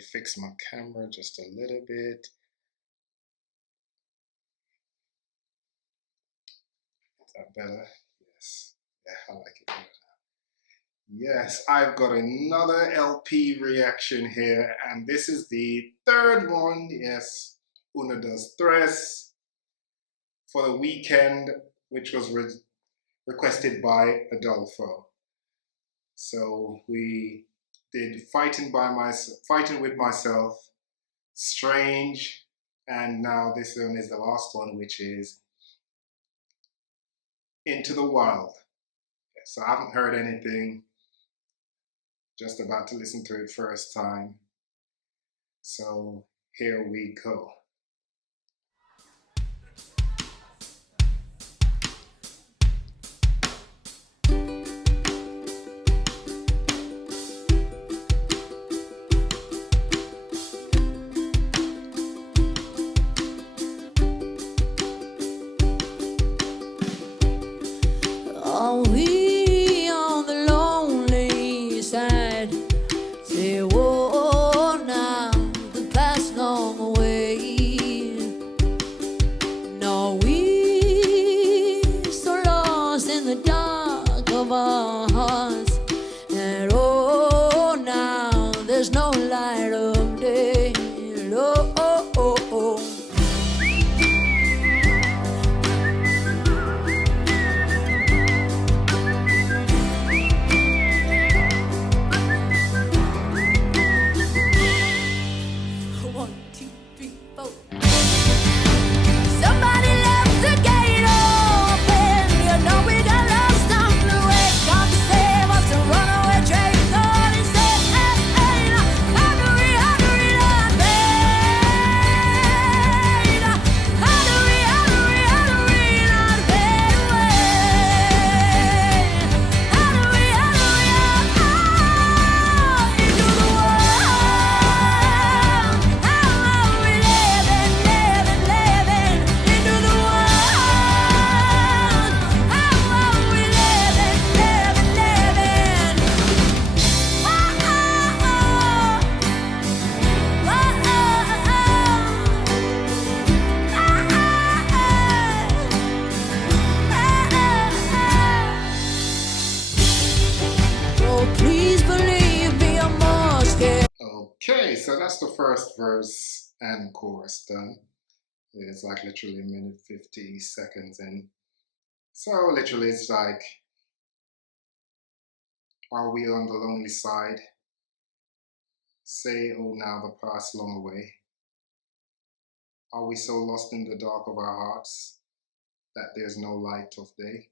me fix my camera just a little bit. Is that better? Yes. Yeah, I like it better now. Yes, I've got another LP reaction here, and this is the third one. Yes, Uno dos tres for the weekend, which was requested by Adolfo. So we did Fighting with Myself, Strange, and now this one is the last one, which is Into the Wild. So I haven't heard anything, just about to listen to it first time. So here we go. Are we on the lonely side? Say, whoa, now the past long away. No, we so lost in the dark of our hearts. And oh, now there's no light of day. Oh, oh, oh, oh. Okay, so that's the first verse and chorus done. It's like literally a minute 50 seconds in. So literally it's like, are we on the lonely side? Say, oh, now the past long away. Are we so lost in the dark of our hearts that there's no light of day?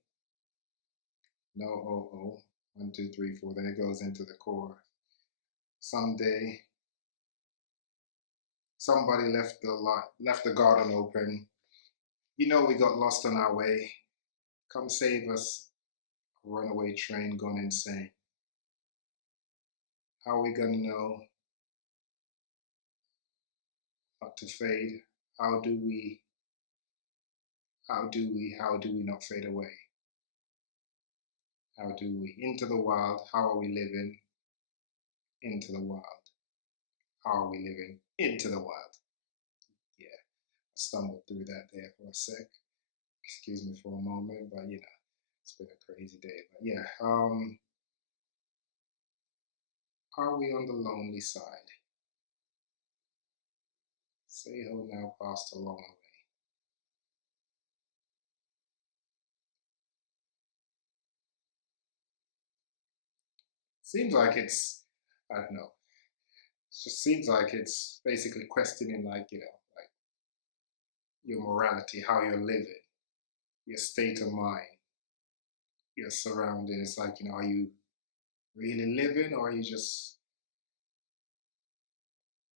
No, oh, oh. 1, 2, 3, 4. Then it goes into the chorus. Someday, somebody left the garden open. You know we got lost on our way. Come save us. A runaway train gone insane. How are we gonna know not to fade? How do we not fade away? How do we? Into the wild, how are we living? Into the wild. How are we living? Into the wild. Yeah, I stumbled through that there for a sec. Excuse me for a moment, but you know, it's been a crazy day. But yeah, are we on the lonely side? Say ho now, past a long way. Seems like it's, I don't know, it just seems like it's basically questioning, like, you know, like your morality, how you're living, your state of mind, your surroundings. It's like, you know, are you really living, or are you just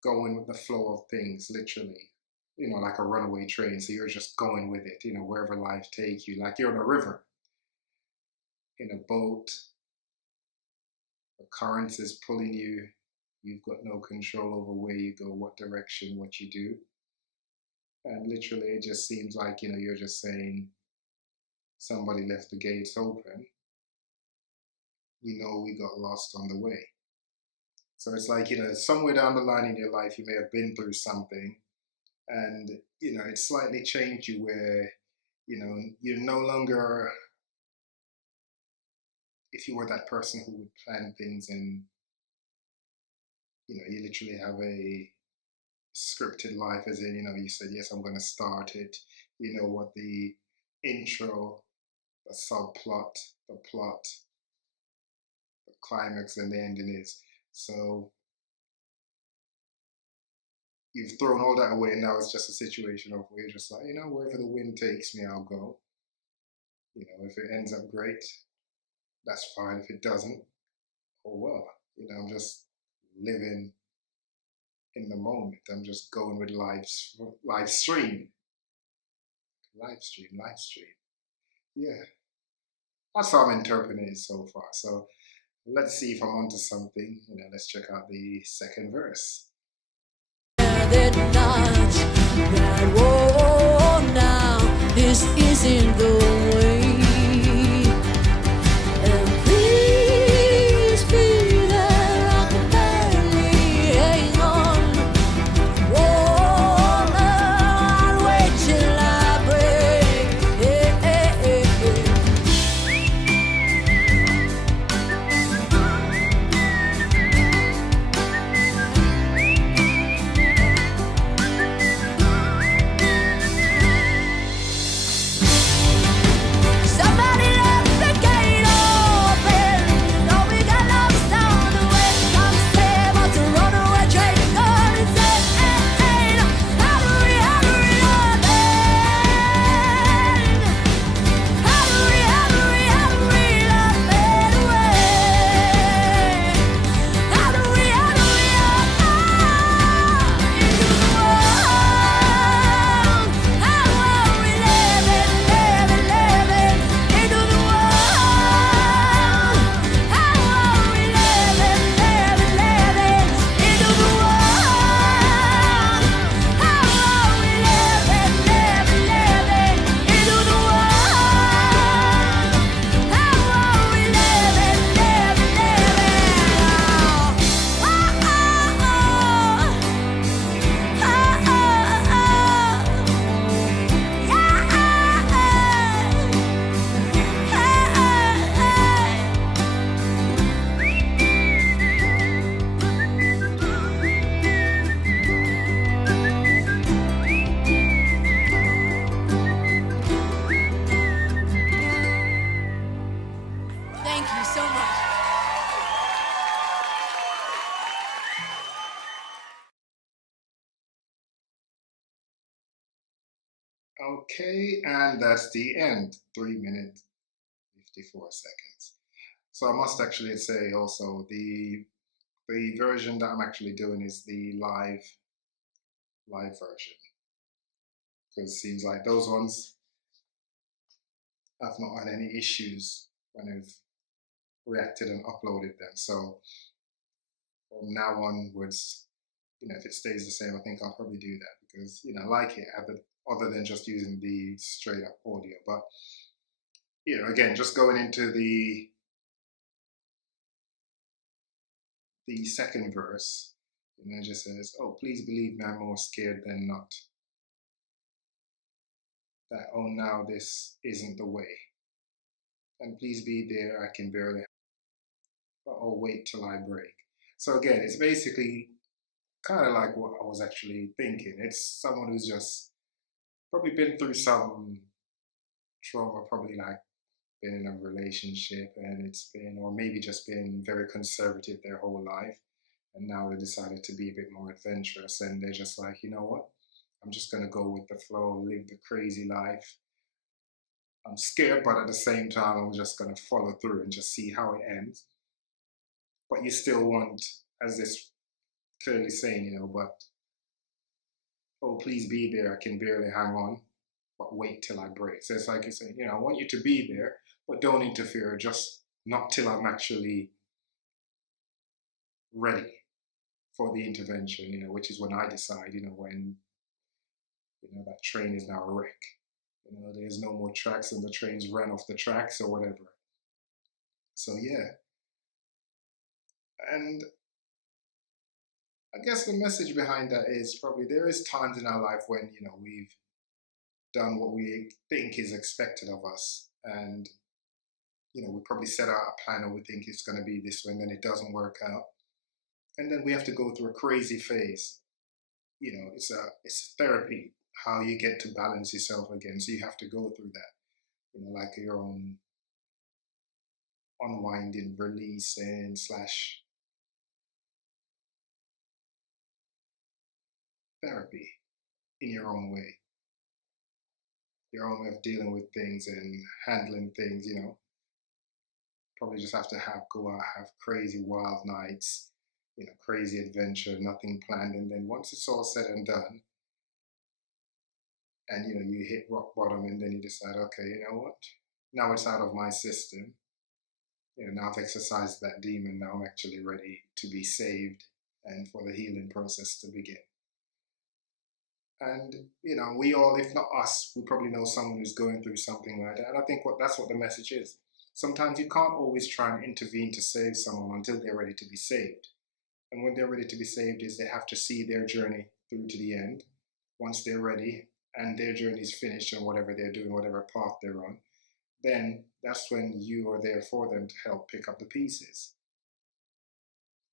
going with the flow of things, literally? You know, like a runaway train. So you're just going with it, you know, wherever life takes you. Like you're on a river, in a boat, the current is pulling you. You've got no control over where you go, what direction, what you do. And literally, it just seems like, you know, you're just saying somebody left the gates open. You know, we got lost on the way. So it's like, somewhere down the line in your life, you may have been through something and, it slightly changed you where, you're no longer, if you were that person who would plan things and, you literally have a scripted life, as in, you said, yes, I'm going to start it. You know what the intro, the subplot, the plot, the climax, and the ending is. So you've thrown all that away, and now it's just a situation of where you're just like, wherever the wind takes me, I'll go. If it ends up great, that's fine. If it doesn't, oh well. I'm just living in the moment. I'm just going with live stream, live stream, live stream. Yeah, that's how I'm interpreting it so far. So let's see if I'm onto something. Let's check out the second verse. That night, that whoa, now this isn't the way. And please be there, I can barely hang on. Whoa, now I'll wait till I break. Hey, hey, hey, hey. Somebody left the gate open. Know we got lost on the way. Constable to runaway train. God is insane. How do we love it? How do we love it away? How do we love into the world? How are we living into the world? How are we living into the world? How are we living into the world? How are we living Thank you so much. Okay, and that's the end. 3 minutes, 54 seconds. So I must actually say also the version that I'm actually doing is the live version, because it seems like those ones I've not had any issues when I've reacted and uploaded them. So from now onwards, if it stays the same, I think I'll probably do that because I like it other than just using the straight up audio. But again, just going into the second verse, it just says, "Oh, please believe me, I'm more scared than not. That oh now this isn't the way. And please be there, I can barely, but oh wait till I break." So again, it's basically kind of like what I was actually thinking. It's someone who's just probably been through some trauma, probably like been in a relationship and it's been, or maybe just been very conservative their whole life. And now they decided to be a bit more adventurous and they're just like, you know what? I'm just going to go with the flow, live the crazy life. I'm scared, but at the same time, I'm just going to follow through and just see how it ends. But you still want, as this clearly saying, but oh, please be there. I can barely hang on, but wait till I break. So it's like you're saying, I want you to be there, but don't interfere. Just not till I'm actually ready for the intervention, which is when I decide, when, that train is now a wreck. There's no more tracks and the trains ran off the tracks or whatever. So yeah. And I guess the message behind that is probably there is times in our life when, we've done what we think is expected of us. And, we probably set out a plan and we think it's going to be this way and then it doesn't work out. And then we have to go through a crazy phase. It's a therapy, how you get to balance yourself again. So you have to go through that, like your own unwinding, releasing slash therapy in your own way of dealing with things and handling things, probably just have to go out, have crazy wild nights, crazy adventure, nothing planned. And then once it's all said and done, and you hit rock bottom, and then you decide, okay, you know what? Now it's out of my system. Now I've exercised that demon. Now I'm actually ready to be saved and for the healing process to begin. And we all, if not us, we probably know someone who's going through something like that. And I think that's what the message is. Sometimes you can't always try and intervene to save someone until they're ready to be saved. And when they're ready to be saved is they have to see their journey through to the end. Once they're ready and their journey is finished and whatever they're doing, whatever path they're on, then that's when you are there for them to help pick up the pieces.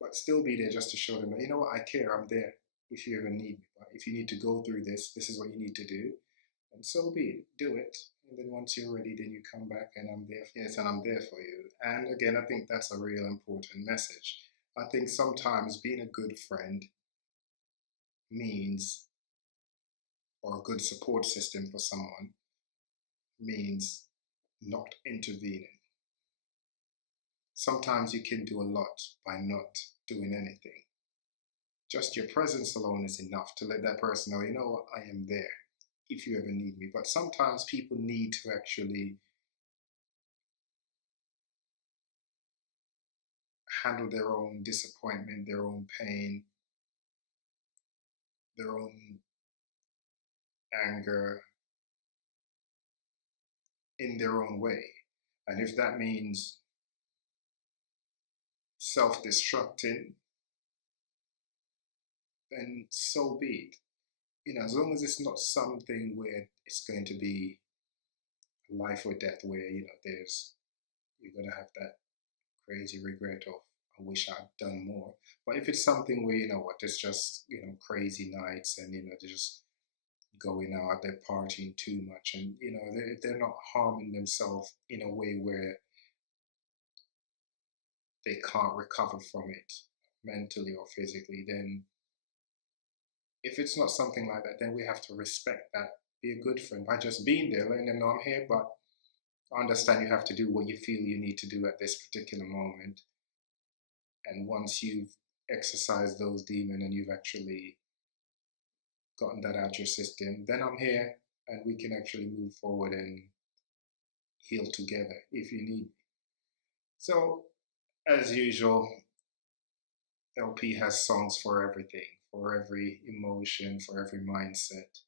But still be there just to show them that, you know what, I care, I'm there if you ever need me. But if you need to go through this, this is what you need to do. And so be it, do it. And then once you're ready, then you come back and I'm there. Yes, and I'm there for you. And again, I think that's a real important message. I think sometimes being a good friend means, or a good support system for someone means not intervening. Sometimes you can do a lot by not doing anything. Just your presence alone is enough to let that person know, you know what, I am there if you ever need me. But sometimes people need to actually handle their own disappointment, their own pain, their own anger in their own way. And if that means self-destructing, then so be it. As long as it's not something where it's going to be life or death, where you're gonna have that crazy regret of I wish I'd done more. But if it's something where it's just crazy nights and they're just going out, they're partying too much, and they're not harming themselves in a way where they can't recover from it mentally or physically, then if it's not something like that, then we have to respect that, be a good friend by just being there, letting them know I'm here, but I understand you have to do what you feel you need to do at this particular moment. And once you've exercised those demons and you've actually gotten that out your system, then I'm here and we can actually move forward and heal together if you need. So, as usual, LP has songs for everything, for every emotion, for every mindset,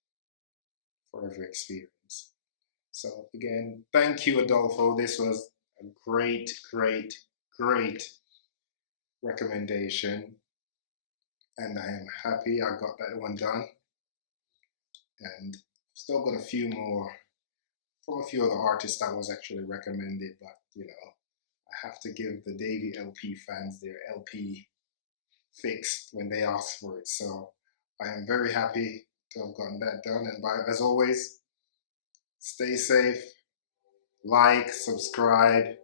for every experience. So again, thank you, Adolfo. This was a great, great, great recommendation. And I am happy I got that one done. And still got a few more from a few other artists that was actually recommended, but I have to give the Davie LP fans their LP fixed when they ask for it. So I am very happy to have gotten that done. And as always, stay safe, like, subscribe,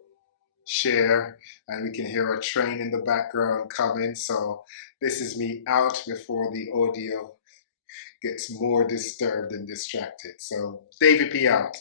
share, and we can hear a train in the background coming. So this is me out before the audio gets more disturbed and distracted. So Davie P out.